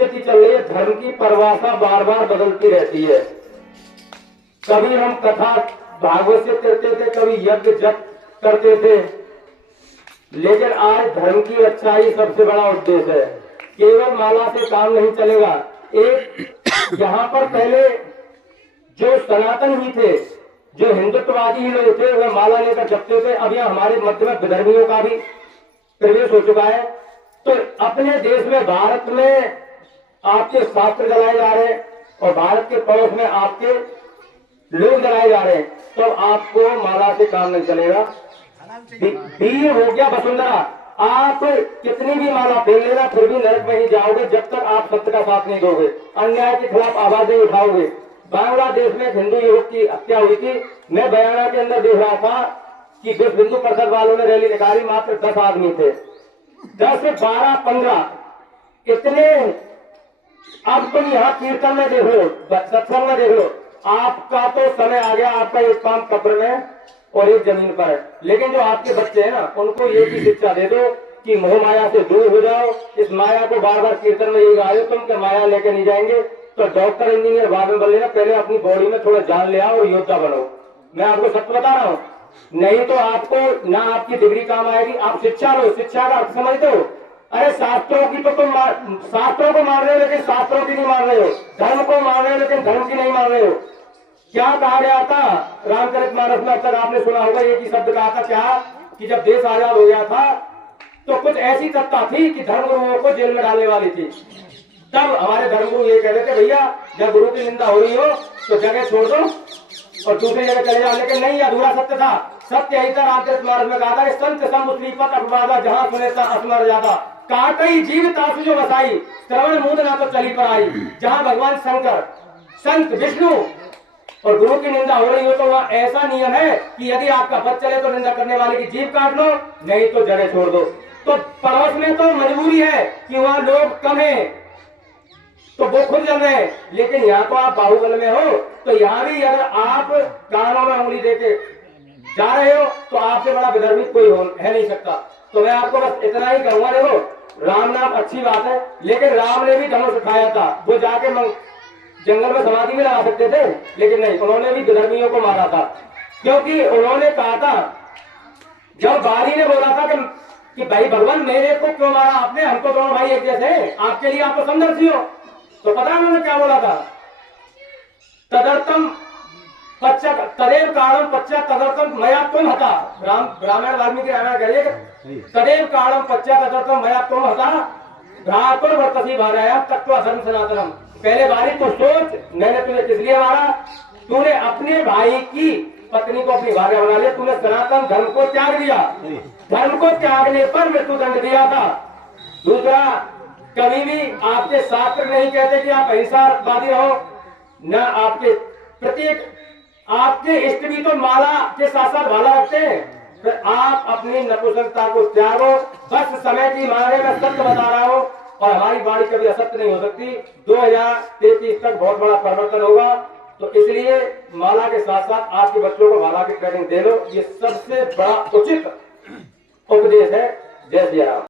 स्थिति चल रही है, धर्म की परिभाषा बार बार बदलती रहती है। कभी हम कथा भागवत से करते थे, कभी यज्ञ जप करते थे, लेकिन आज धर्म की रक्षा ही सबसे बड़ा उद्देश्य है। केवल माला से काम नहीं चलेगा। एक यहाँ पर पहले जो सनातन ही थे, जो हिंदुत्ववादी ही लोग थे, वह माला लेकर जपते थे। अब यहाँ हमारे मध्य में विधर्मियों का भी प्रवेश हो चुका है। तो अपने देश में, भारत में आपके शास्त्र जलाए जा रहे हैं और भारत के पड़ोस में आपके लोग जलाए जा रहे हैं, तो आपको माला से काम नहीं चलेगा। वीर हो गया वसुंधरा, आप कितनी भी माला फेल लेना फिर भी नरक में ही जाओगे जब तक आप सत्य का साथ नहीं दोगे, अन्याय के खिलाफ आवाजें उठाओगे। बांग्लादेश में एक हिंदू युवक की हत्या हुई थी। मैं बयाना के अंदर देख रहा था कि विश्व हिंदू परिषद वालों ने रैली निकाली, मात्र 10 आदमी थे, 10 से 12 15 इतने। अब तुम यहाँ कीर्तन में देख लो, सत्संग में देख लो, आपका तो समय आ गया, आपका एक काम कब्र में और एक जमीन पर है। लेकिन जो आपके बच्चे हैं ना, उनको ये भी शिक्षा दे दो कि मोह माया से दूर हो जाओ। इस माया को बार बार कीर्तन में ये गाओ, तुम क्या माया लेके नहीं जाएंगे। तो डॉक्टर इंजीनियर बाद में बन लेना, पहले अपनी बॉडी में थोड़ा जान ले आओ और योद्धा बनो। मैं आपको सत्य बता रहा हूँ, नहीं तो आपको ना आपकी डिग्री काम आएगी। आप शिक्षा लो, शिक्षा का अर्थ समझते हो। अरे शास्त्रों की तो तुम शास्त्रों को मान रहे हो, लेकिन शास्त्रों की नहीं मान रहे हो। धर्म को मान रहे हो, लेकिन धर्म की नहीं मान रहे हो। क्या कहा गया था रामचरितमानस में? अब तक आपने सुना होगा, एक ही शब्द कहा था क्या, कि जब देश आजाद हो गया था तो कुछ ऐसी सत्ता थी कि धर्मगुरुओं को जेल में डालने वाली थी। तब हमारे धर्मगुरु ये कहते थे, भैया जब गुरु की निंदा हो रही हो तो जगह छोड़ दो और दूसरी जगह चले जाओ। लेकिन नहीं, अधूरा सत्य था। सत्य यही था, रामचरितमानस में कहा था कि संत संत अपवादा जहां सुने असमर ज्यादा, काटई जीव तासु जो बसाई, श्रवण मूड ना तो चली पर आई। जहां भगवान शंकर, संत विष्णु और गुरु की निंदा हो रही हो तो वहाँ ऐसा नियम है कि यदि आपका पद चले तो निंदा करने वाले की जीभ काट लो, नहीं तो जगह छोड़ दो। तो पड़ोस में तो मजबूरी है कि वहाँ लोग कम है तो वो खुद जल रहे हैं, लेकिन यहाँ तो आप बाहुबल में हो, तो यहाँ भी अगर आप कानों में उंगली देके जा रहे हो तो आपसे बड़ा विधर्मी कोई है नहीं सकता। तो मैं आपको बस इतना ही कहूंगा, देखो राम नाम अच्छी बात है, लेकिन राम ने भी धनुष उठाया था। वो जाके जंगल में समाधि में लगा सकते थे, लेकिन नहीं, उन्होंने भी विधर्मियों को मारा था। क्योंकि उन्होंने कहा था, जब बाली ने बोला था कि भाई भगवान मेरे को क्यों मारा आपने, हम तो दोनों भाई एक जैसे हैं, आपके लिए आप तो समदर्शी हो। तो पता है उन्होंने क्या बोला था? तदर्थम पच्चा तदेव कारणम पच्चा तदर्थम मया तुम हता। रामायण वाल्मीकि रामायण कहिए, तदेव कारणम पच्चा तदर्थम मया तुम हता, भ्रातुर वर्तसी भार्या तत्व धर्म सनातनम। पहले बारी तो सोच, मैंने तुझे किस लिए मारा? तूने अपने भाई की पत्नी को अपनी भार्या बना लिया, तूने सनातन धर्म को त्याग दिया। धर्म को त्यागने पर मृत्यु दंड दिया था। दूसरा, कभी भी आपके शास्त्र नहीं कहते कि आप अहिंसावादी रहो, न आपके प्रत्येक आपके इष्ट भी तो माला के साथ साथ भाला रखते हैं। फिर आप अपनी नपुंसकता को त्यागो। बस समय की मांग है, मैं सत्य बता रहा हूँ और हमारी वाणी कभी असत्य नहीं हो सकती। 2033 तक बहुत बड़ा परिवर्तन होगा, तो इसलिए माला के साथ साथ आपके बच्चों को माला की ट्रेनिंग दे लो। ये सबसे बड़ा उचित उपदेश है। जय श्री राम।